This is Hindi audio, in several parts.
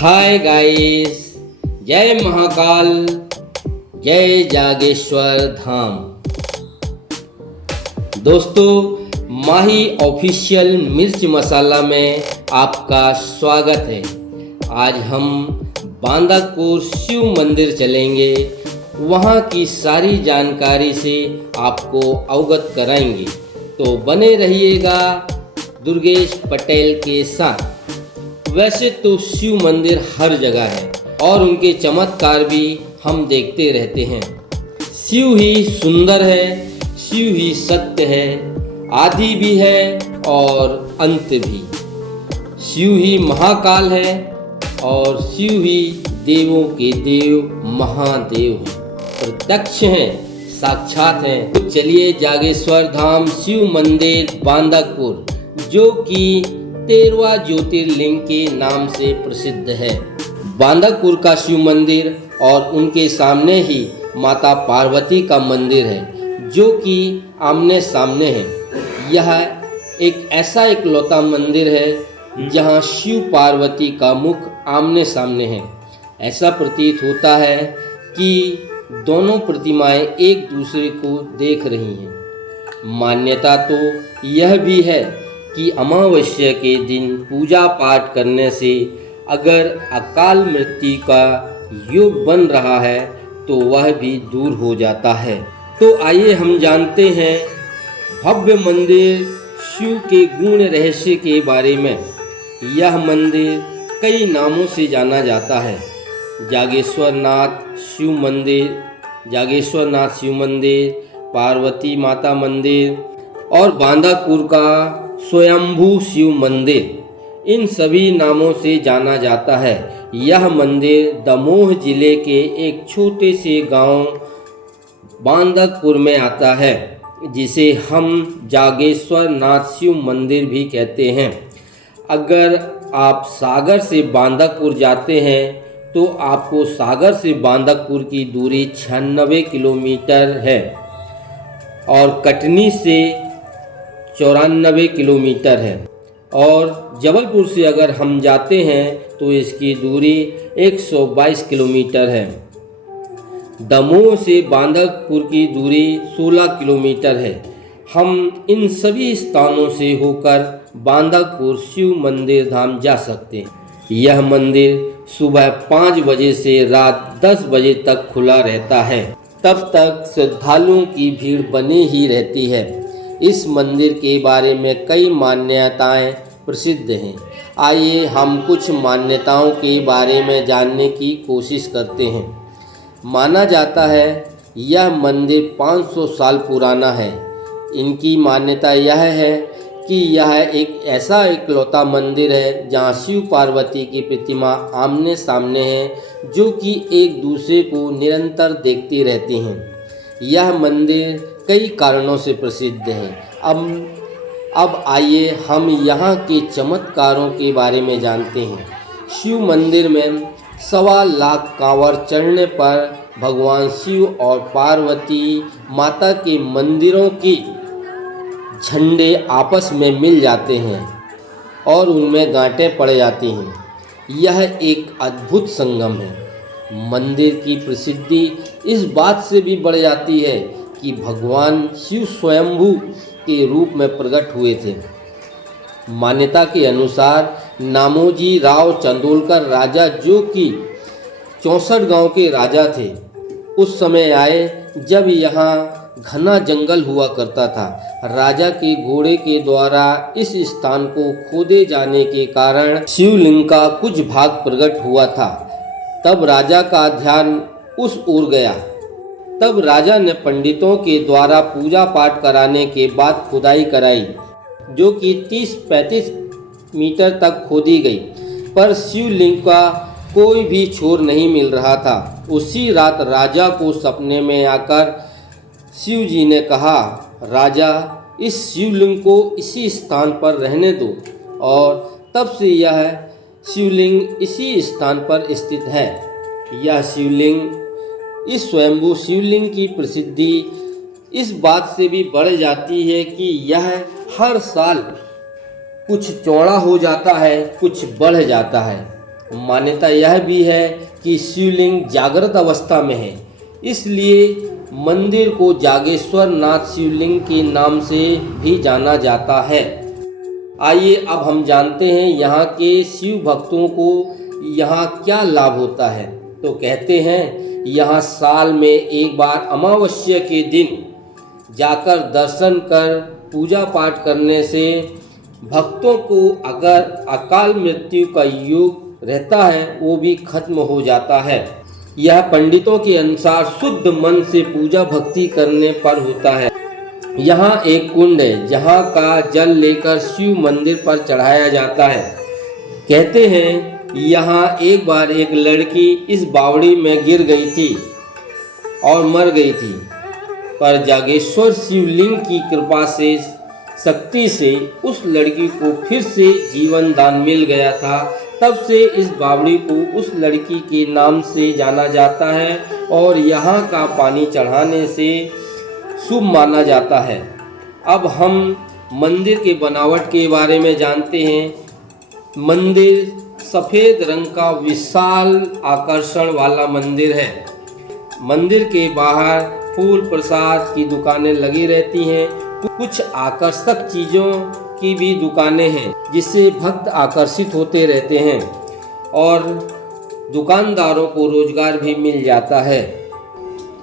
हाय गाइस, जय महाकाल, जय जागेश्वर धाम। दोस्तों, माही ऑफिशियल मिर्च मसाला में आपका स्वागत है। आज हम बांदाकुर शिव मंदिर चलेंगे, वहाँ की सारी जानकारी से आपको अवगत कराएंगे। तो बने रहिएगा दुर्गेश पटेल के साथ। वैसे तो शिव मंदिर हर जगह है और उनके चमत्कार भी हम देखते रहते हैं। शिव ही सुंदर है, शिव ही सत्य है, आदि भी है और अंत भी। शिव ही महाकाल है और शिव ही देवों के देव महादेव हैं, प्रत्यक्ष हैं, साक्षात हैं। तो चलिए जागेश्वर धाम शिव मंदिर बांदाकुर, जो कि 13वां ज्योतिर्लिंग के नाम से प्रसिद्ध है। बांदाकुर का शिव मंदिर और उनके सामने ही माता पार्वती का मंदिर है, जो कि आमने सामने है। यह एक ऐसा इकलौता मंदिर है जहां शिव पार्वती का मुख आमने सामने है। ऐसा प्रतीत होता है कि दोनों प्रतिमाएं एक दूसरे को देख रही हैं। मान्यता तो यह भी है कि अमावस्या के दिन पूजा पाठ करने से अगर अकाल मृत्यु का योग बन रहा है तो वह भी दूर हो जाता है। तो आइए हम जानते हैं भव्य मंदिर शिव के गूढ़ रहस्य के बारे में। यह मंदिर कई नामों से जाना जाता है। जागेश्वर नाथ शिव मंदिर, जागेश्वर नाथ शिव मंदिर, पार्वती माता मंदिर और बांदाकुर का स्वयंभू शिव मंदिर, इन सभी नामों से जाना जाता है। यह मंदिर दमोह जिले के एक छोटे से गांव बांदाकुर में आता है, जिसे हम जागेश्वर नाथ शिव मंदिर भी कहते हैं। अगर आप सागर से बांदाकुर जाते हैं तो आपको सागर से बांदाकुर की दूरी 96 किलोमीटर है और कटनी से 94 किलोमीटर है, और जबलपुर से अगर हम जाते हैं तो इसकी दूरी 122 किलोमीटर है। दमोह से बांदाकुर की दूरी 16 किलोमीटर है। हम इन सभी स्थानों से होकर बांदाकुर शिव मंदिर धाम जा सकते हैं। यह मंदिर सुबह 5 बजे से रात 10 बजे तक खुला रहता है। तब तक श्रद्धालुओं की भीड़ बनी ही रहती है। इस मंदिर के बारे में कई मान्यताएं प्रसिद्ध हैं। आइए हम कुछ मान्यताओं के बारे में जानने की कोशिश करते हैं। माना जाता है यह मंदिर 500 साल पुराना है। इनकी मान्यता यह है कि यह एक ऐसा इकलौता मंदिर है जहां शिव पार्वती की प्रतिमा आमने सामने है, जो कि एक दूसरे को निरंतर देखती रहती हैं। यह मंदिर कई कारणों से प्रसिद्ध है। अब आइए हम यहाँ के चमत्कारों के बारे में जानते हैं। शिव मंदिर में 1.25 लाख कांवड़ चढ़ने पर भगवान शिव और पार्वती माता के मंदिरों के झंडे आपस में मिल जाते हैं और उनमें गांठें पड़ जाती हैं। यह एक अद्भुत संगम है। मंदिर की प्रसिद्धि इस बात से भी बढ़ जाती है कि भगवान शिव स्वयंभू के रूप में प्रकट हुए थे। मान्यता के अनुसार नामोजी राव चंदोलकर राजा, जो कि 64 गांव के राजा थे, उस समय आए जब यहाँ घना जंगल हुआ करता था। राजा के घोड़े के द्वारा इस स्थान को खोदे जाने के कारण शिवलिंग का कुछ भाग प्रकट हुआ था। तब राजा का ध्यान उस ओर गया। तब राजा ने पंडितों के द्वारा पूजा पाठ कराने के बाद खुदाई कराई, जो कि 30-35 मीटर तक खोदी गई, पर शिवलिंग का कोई भी छोर नहीं मिल रहा था। उसी रात राजा को सपने में आकर शिव जी ने कहा, राजा, इस शिवलिंग को इसी स्थान पर रहने दो, और तब से यह शिवलिंग इसी स्थान पर स्थित है। यह शिवलिंग, इस स्वयंभू शिवलिंग की प्रसिद्धि इस बात से भी बढ़ जाती है कि यह हर साल कुछ चौड़ा हो जाता है, कुछ बढ़ जाता है। मान्यता यह भी है कि शिवलिंग जागृत अवस्था में है, इसलिए मंदिर को जागेश्वर नाथ शिवलिंग के नाम से भी जाना जाता है। आइए अब हम जानते हैं यहाँ के शिव भक्तों को यहाँ क्या लाभ होता है। तो कहते हैं यहाँ साल में एक बार अमावस्या के दिन जाकर दर्शन कर पूजा पाठ करने से भक्तों को अगर अकाल मृत्यु का योग रहता है वो भी खत्म हो जाता है। यह पंडितों के अनुसार शुद्ध मन से पूजा भक्ति करने पर होता है। यहाँ एक कुंड है जहाँ का जल लेकर शिव मंदिर पर चढ़ाया जाता है। कहते हैं यहाँ एक बार एक लड़की इस बावड़ी में गिर गई थी और मर गई थी, पर जागेश्वर शिवलिंग की कृपा से शक्ति से उस लड़की को फिर से जीवन दान मिल गया था। तब से इस बावड़ी को उस लड़की के नाम से जाना जाता है और यहाँ का पानी चढ़ाने से शुभ माना जाता है। अब हम मंदिर के बनावट के बारे में जानते हैं। मंदिर सफ़ेद रंग का विशाल आकर्षण वाला मंदिर है। मंदिर के बाहर फूल प्रसाद की दुकानें लगी रहती हैं। कुछ आकर्षक चीज़ों की भी दुकानें हैं जिससे भक्त आकर्षित होते रहते हैं और दुकानदारों को रोजगार भी मिल जाता है।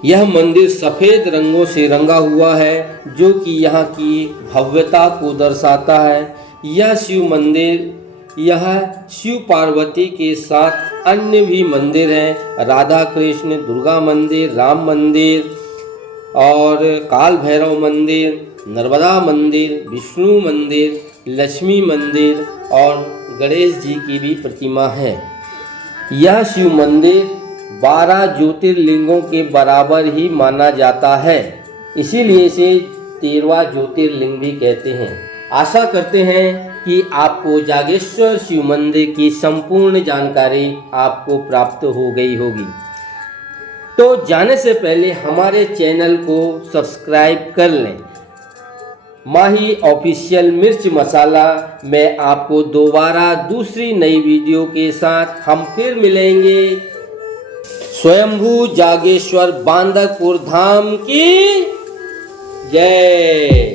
यह मंदिर सफ़ेद रंगों से रंगा हुआ है जो कि यहाँ की भव्यता को दर्शाता है। यह शिव मंदिर यह शिव पार्वती के साथ अन्य भी मंदिर हैं, राधा कृष्ण, दुर्गा मंदिर, राम मंदिर और काल भैरव मंदिर, नर्मदा मंदिर, विष्णु मंदिर, लक्ष्मी मंदिर और गणेश जी की भी प्रतिमा है। यह शिव मंदिर 12 ज्योतिर्लिंगों के बराबर ही माना जाता है, इसीलिए इसे 13वां ज्योतिर्लिंग भी कहते हैं। आशा करते हैं कि आपको जागेश्वर शिव मंदिर की संपूर्ण जानकारी आपको प्राप्त हो गई होगी। तो जाने से पहले हमारे चैनल को सब्सक्राइब कर लें। माही ऑफिशियल मिर्च मसाला में आपको दोबारा दूसरी नई वीडियो के साथ हम फिर मिलेंगे। स्वयंभू जागेश्वर बांदकपुर धाम की जय।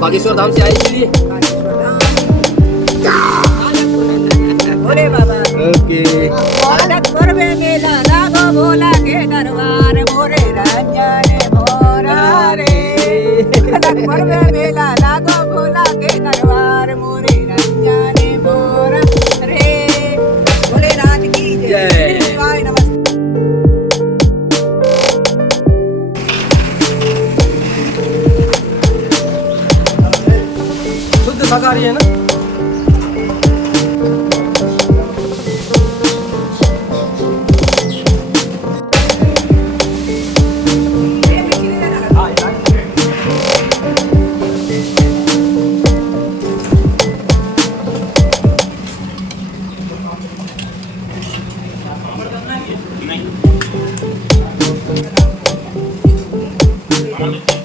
बागेश्वर धाम से आए इसलिए ओके। बालकपुर में मेला लागो भोला के दरबार मोरे रंजन भोरा रे। बालकपुर में मेला लागो भोला के दरबार मोरे रंजन भोरा रे। भोलेनाथ की जय। शुद्ध शाकाहारी है ना? नहीं